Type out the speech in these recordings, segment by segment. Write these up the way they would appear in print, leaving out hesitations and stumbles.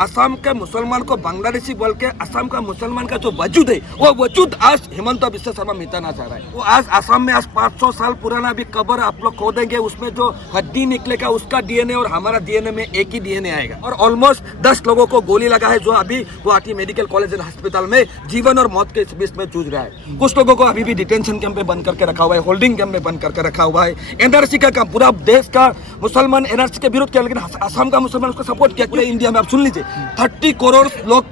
असम के मुसलमान को बांग्लादेशी बोल के असम का मुसलमान का जो वजूद है वो वजूद आज हिमंता बिस्वा शर्मा मिटाना चाह रहा है। वो आज असम में आज 500 साल पुराना भी कब्र आप लोग खोदेंगे, उसमें जो हड्डी निकलेगा उसका डीएनए और हमारा डीएनए में एक ही डीएनए आएगा। और ऑलमोस्ट 10 लोगों को गोली लगा है जो अभी गुवाहाटी मेडिकल कॉलेज एंड अस्पताल में जीवन और मौत के बीच में जूझ रहा है। कुछ लोगों को अभी भी डिटेंशन कैंप में बंद करके रखा हुआ है, होल्डिंग कैंप में बंद करके रखा हुआ है। एनआरसी का पूरा देश का मुसलमान एनआरसी के विरोध किया, लेकिन असम का मुसलमान उसको सपोर्ट किया। पूरे इंडिया में आप सुन लीजिए 30 करोड़ लोग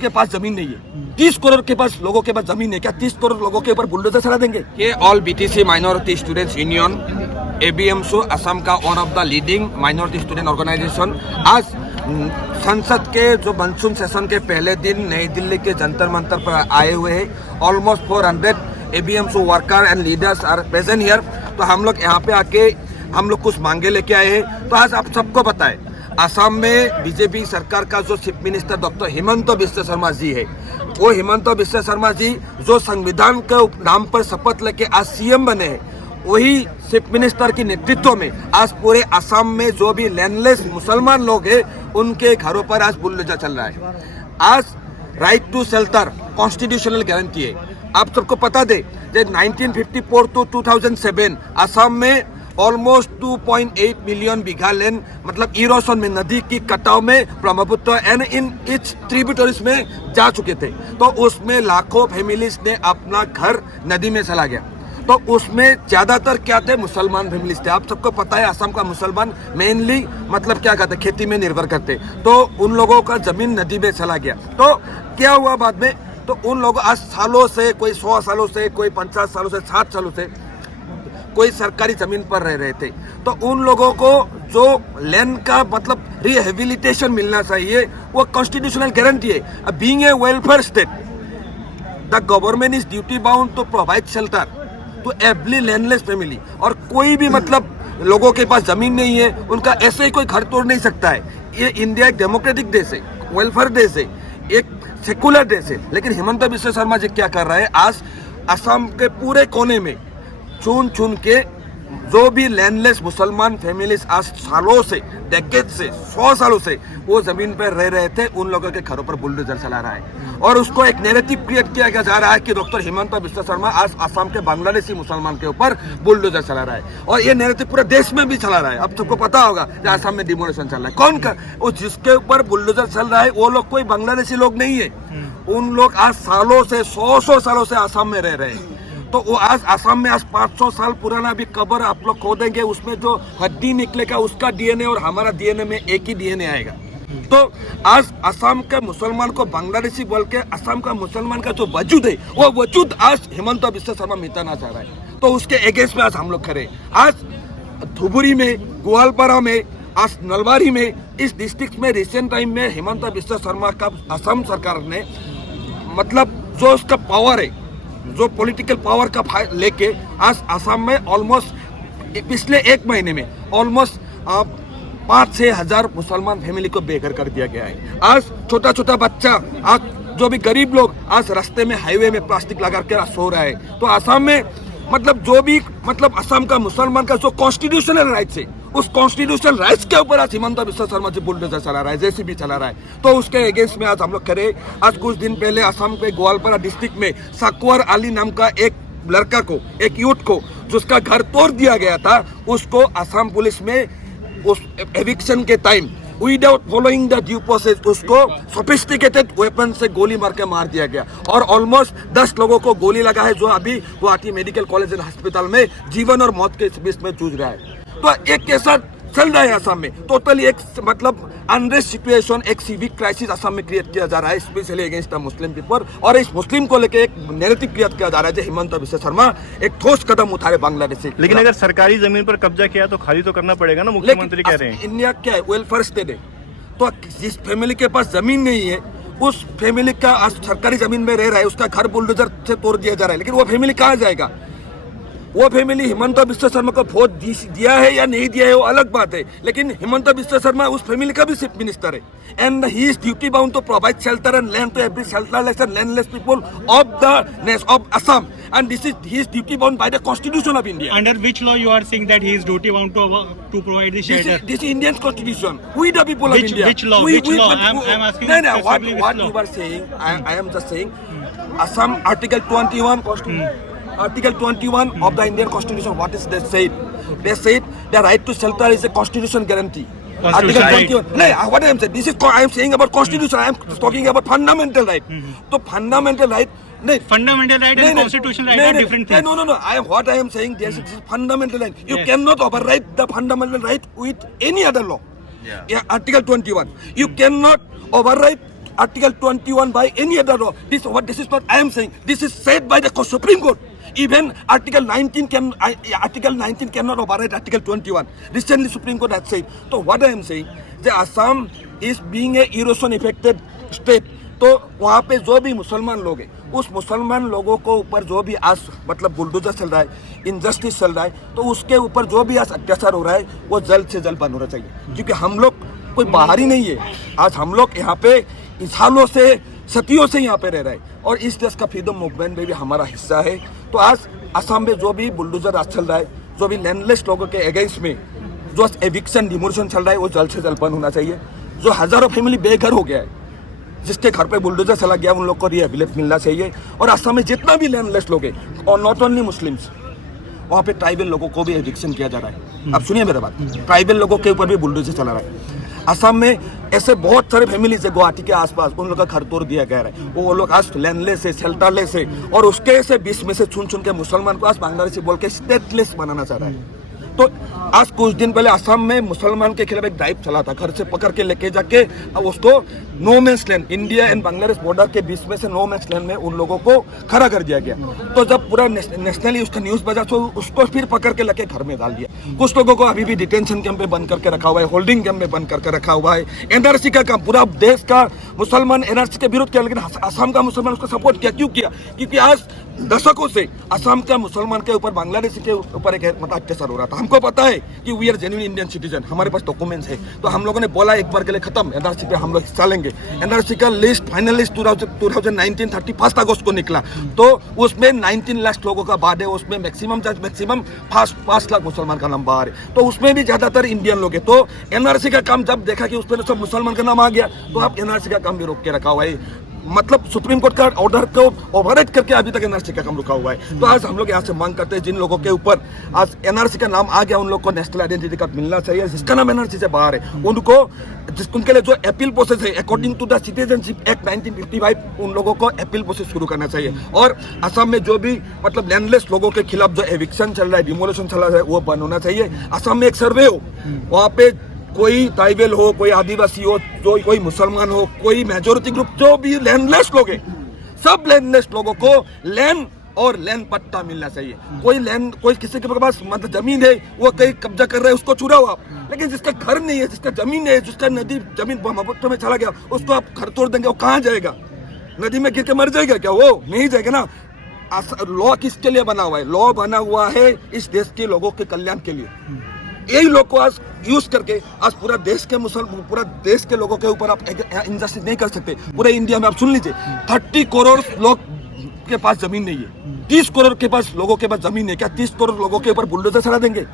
के पास जमीन नहीं है, 30 करोड़ के पास लोगों के पास जमीन है। क्या 30 करोड़ लोगों के ऊपर बुलडोजर चला देंगे? ये all BTC minority students union ABMSU Assam का one of the leading minority student organisation आज संसद के जो मानसून सेशन के पहले दिन नई दिल्ली के जंतर मंतर पर आए हुए हैं। Almost 400 ABMSU worker and leaders are present here. तो हम लोग यहाँ पे आके हम लोग कुछ मांगे लेके आए हैं। तो आज आप सबको पता है असम में बीजेपी सरकार का जो chief minister doctor Himanta Biswa Sharma ji है, वो हिमंता बिस्वा शर्मा जी जो संविधान के नाम पर शपथ लेके आज सीएम बने हैं, वही चीफ मिनिस्टर के नेतृत्व में आज पूरे असम में जो भी लैंडलेस मुसलमान लोग हैं उनके घरों पर आज बुलडोजर चल रहा है। आज right to shelter constitutional guarantee है। आप सबको पता दे 1954 टू 2007 असम में ऑलमोस्ट 2.8 मिलियन बीघा लैंड मतलब इरोशन में नदी की कटाव में Brahmaputra and in its tributaries में जा चुके थे। तो उसमें लाखों फैमिलीज ने अपना घर नदी में चला गया। तो उसमें ज्यादातर क्या थे? मुसलमान फैमिलीज थे। आप सबको पता है असम का मुसलमान मेनली मतलब क्या कहते हैं, खेती में निर्भर करते। तो उन लोगों का जमीन नदी में चला गया। तो क्या हुआ बाद में? तो उन लोगों आज सालों से, कोई 100 सालों से, कोई 50 सालों से, 60 सालों से कोई सरकारी जमीन पर रह रहे थे। तो उन लोगों को जो लैंड का मतलब रिहेबिलिटेशन मिलना चाहिए वो कॉन्स्टिट्यूशनल गारंटी है। Being a welfare state the government is duty bound to provide shelter to every landless family. और कोई भी मतलब लोगों के पास जमीन नहीं है उनका ऐसे ही कोई घर तोड़ नहीं सकता है। ये इंडिया एक डेमोक्रेटिक देश है, वेलफेयर देश है, एक सेकुलर देश है। लेकिन हिमंता बिस्वा शर्मा जी क्या कर रहा है? आज असम के पूरे कोने में चुन चुन के जो भी लैंडलेस मुसलमान फैमिलीज आज सालों से, डेकेड से, 100 सालों से वो जमीन पर रह रहे थे, उन लोगों के घरों पर बुलडोजर चला रहा है। और उसको एक नैरेटिव क्रिएट किया जा रहा है कि डॉक्टर हिमंता बिस्वा शर्मा आज असम के बांग्लादेशी मुसलमान के ऊपर बुलडोजर चला रहा है। और ये नैरेटिव पूरे देश में भी चला रहा है। अब सबको पता होगा कि असम में डिमोलेशन चल रहा है। कौन का? वो जिसके ऊपर बुलडोजर चल रहा है वो लोग कोई बांग्लादेशी लोग नहीं है। उन लोग आज सालों से, 100 सालों से असम में रह रहे हैं। तो वो आज असम में आज 500 साल पुराना भी कब्र आप लोग खोदेंगे, उसमें जो हड्डी निकलेगा उसका डीएनए और हमारा डीएनए में एक ही डीएनए आएगा। तो आज असम के मुसलमान को बांग्लादेशी बोल के असम का मुसलमान का जो वजूद है वो वजूद आज हिमंता बिस्वा शर्मा मिटाना चाह रहा है। तो उसके अगेंस्ट में आज हम लोग खड़े। आज धुबरी में, ग्वालपारा में, आज नलबारी में, इस डिस्ट्रिक्ट में रिसेंट टाइम में हिमंता बिस्वा शर्मा का असम सरकार ने मतलब जो उसका पावर है, जो पॉलिटिकल पावर का लेके आज असम में ऑलमोस्ट पिछले 1 महीने में ऑलमोस्ट 5-6 हजार मुसलमान फैमिली को बेघर कर दिया गया है। आज छोटा छोटा बच्चा, आज जो भी गरीब लोग आज रास्ते में, हाईवे में प्लास्टिक लगा के सो रहा है। तो असम में मतलब जो भी मतलब असम का मुसलमान का जो कॉन्स्टिट्यूशनल राइट्स है, उस कॉन्स्टिट्यूशनल राइट्स के ऊपर आज हिमंता बिस्वा शर्मा जी बुलडोजर चला रहा है, जेसीबी चला रहा है। तो उसके अगेंस्ट में आज हम लोग खड़े। आज कुछ दिन पहले असम के ग्वालपारा डिस्ट्रिक्ट में साकवर अली नाम का एक लड़का को, एक यूथ को जिसका घर तोड़ दिया गया था, उसको असम पुलिस में उस एविक्शन के time without following the due process उसको सोफिस्टिकेटेड वेपन से गोली मार के मार दिया गया। और ऑलमोस्ट 10 लोगों को गोली लगा है जो अभी गुवाहाटी मेडिकल कॉलेज एंड अस्पताल में जीवन और मौत के बीच में जूझ रहा है। तो एक कैसा चल रहा है असम में, टोटली एक मतलब अनरेस्ट सिचुएशन, एक सिविक क्राइसिस असम में क्रिएट किया जा रहा है, specially against the Muslim people. और इस मुस्लिम को लेकर एक नैरेटिव क्रिएट किया जा रहा है जो हिमंता बिस्वा शर्मा एक ठोस कदम उठा रहे बांग्लादेश से। लेकिन अगर सरकारी जमीन पर कब्जा किया तो खाली तो करना पड़ेगा ना, मुख्यमंत्री कह रहे हैं। इंडिया क्या है? वेलफेयर स्टेट है। तो जिस फैमिली के पास जमीन नहीं है, उस फैमिली का आज सरकारी जमीन में रह रहा है, उसका घर बुलडोजर से तोड़ दिया जा रहा है, लेकिन वो फैमिली कहाँ जाएगा? वो फैमिली हिमंत बिस्वा शर्मा को वोट दिया है या नहीं दिया है वो अलग बात है, लेकिन हिमंत बिस्वा शर्मा उस फैमिली का भी चीफ मिनिस्टर है, and he is duty bound to provide shelter and land to every shelterless and landless people of the of Assam, and this is he is duty bound by the Constitution of India. Under which law you are saying that he is duty bound to provide the shelter? This is Indian Constitution. We the people of India. Which law? I'm asking No, specifically what which law? you are saying, I am just saying, Assam Article 21 Constitution. Article 21 of the Indian Constitution. What is they said? They said the right to shelter is a constitution guarantee. Article 21. No, what I am saying. This is I am saying about constitution. I am talking about fundamental right. So fundamental right. No, Fundamental right and constitutional right are different things. No. What I am saying, this is fundamental right. You Yes. cannot override the fundamental right with any other law. Yeah, Article 21. You cannot override Article 21 by any other law. This is what I am saying. This is said by the Supreme Court. Even Article 19 cannot override Article 21. Recently, Supreme Court has said. So what I am saying, the Assam is being a erosion affected state. तो वहाँ पे जो भी मुसलमान लोग हैं, उस मुसलमान लोगों को ऊपर जो भी आज मतलब बुलडोजर चल रहा है, इनजस्टिस चल रहा है, तो उसके ऊपर जो भी आज अत्याचार हो रहा है वो जल्द से जल्द बंद होना चाहिए, क्योंकि हम लोग कोई बाहरी नहीं है। आज हम लोग यहाँ पे सालों से सदियों से यहाँ पे रह रहे हैं और इस देश का फ्रीडम मूवमेंट में भी हमारा हिस्सा है। तो आज असम में जो भी बुलडोजर आज चल रहा है, जो भी लैंडलेस लोगों के अगेंस्ट में जो एविक्शन डिमोलिशन चल रहा है वो जल्द से जल्द बंद होना चाहिए। जो हजारों फैमिली बेघर हो गया है, जिसके घर पे बुलडोजर चला गया, उन लोग को रिहेबिलिट मिलना चाहिए। और असम में जितना भी लैंडलेस लोग हैं और नॉट ओनली मुस्लिम्स, वहाँ पे ट्राइबल लोगों को भी एविक्शन किया जा रहा है। अब सुनिए मेरा बात, ट्राइबल लोगों के ऊपर भी बुलडोजर चला रहा है। असम में ऐसे बहुत सारे फैमिलीज है गुवाहाटी के आसपास, उन लोगों का घर तोड़ दिया गया है। वो लोग आज लैंडलेस है, शेल्टरलेस है, और उसके से 20 में से चुन के मुसलमान को आज बांग्लादेशी बोल के स्टेटलेस बनाना चाह रहा है। तो आज कुछ दिन पहले असम में मुसलमान के खिलाफ एक ड्राइव चला था, घर से पकड़ के लेके जाके अब उसको no man's land, India and Bangladesh border के बीच में से नो मैंस लैंड में उन लोगों को खड़ा कर दिया गया। तो जब पूरा नेशनली उसका न्यूज बजा तो उसको फिर पकड़ के लेके घर में डाल दिया। कुछ लोगों को अभी भी डिटेंशन कैंप में बंद करके रखा हुआ है, होल्डिंग कैंप में बंद करके रखा हुआ है। एनआरसी का काम, पूरा देश का मुसलमान एनआरसी के विरोध किया, लेकिन असम का मुसलमान उसका सपोर्ट किया। क्यों किया? क्योंकि आज दशकों से असम का मुसलमान के ऊपर बांग्लादेशी के ऊपर एक मतलब अत्याचार हो रहा था। हमको पता है कि we are genuine Indian citizen, हमारे पास डॉक्यूमेंट्स है। तो हम लोगों ने बोला एक बार के लिए खत्म, एनआरसी पे हम लोग हिस्सा लेंगे। एनआरसी का लिस्ट फाइनल लिस्ट 2019 31 अगस्त को निकला, तो उसमें 19 लाख लोगों का बाद है, उसमें मैक्सिमम 5 लाख मुसलमान का नाम बाहर है, तो उसमें भी ज्यादातर इंडियन लोग है। तो एनआरसी का काम जब देखा कि उसमें सब मुसलमान का नाम आ गया, तो अब एनआरसी का काम भी रोक के रखा हुआ है। मतलब सुप्रीम कोर्ट का ऑर्डर को ओवरराइड करके अभी तक एनआरसी का काम रुका हुआ है। तो आज हम लोग यहाँ से मांग करते हैं, जिन लोगों के ऊपर आज एनआरसी का नाम आ गया, उन लोग को नेशनल आइडेंटिटी कार्ड मिलना चाहिए। जिसका नाम एनआरसी से बाहर है उनको, उनके लिए जो अपील प्रोसेस है according to the citizenship act 1955, उन लोगों को अपील प्रोसेस शुरू करना चाहिए। और असम में जो भी मतलब लैंडलेस लोगों के खिलाफ जो एविक्शन चल रहा है, डिमोलिशन चल रहा है, वो बंद होना चाहिए। असम में एक सर्वे हो, वहाँ पे कोई ट्राइबल हो, कोई आदिवासी हो, जो कोई मुसलमान हो, कोई मेजोरिटी ग्रुप, जो भी लैंडलेस लोग हैं, सब लैंडलेस लोगों को लैंड और लैंड पट्टा मिलना चाहिए। कोई किसी के पास मतलब जमीन है, वो कहीं कब्जा कर रहा है, उसको चुराओ आप, लेकिन जिसका घर नहीं है, जिसका जमीन है, जिसका नदी जमीन ब्रह्मपुत्र में चला गया, उसको आप घर तोड़ देंगे, वो कहाँ जाएगा? नदी में गिर के मर जाएगा क्या? वो नहीं जाएगा ना। लॉ किसके लिए बना हुआ है? लॉ बना हुआ है इस देश के लोगों के कल्याण के लिए। यही लोग को आज यूज करके आज पूरा देश के लोगों के ऊपर आप इंजस्टिस नहीं कर सकते। पूरे इंडिया में आप सुन लीजिए, 30 करोड़ लोग के पास जमीन नहीं है, 30 करोड़ के पास लोगों के पास जमीन है। क्या 30 करोड़ लोगों के ऊपर बुलडोजर चला देंगे?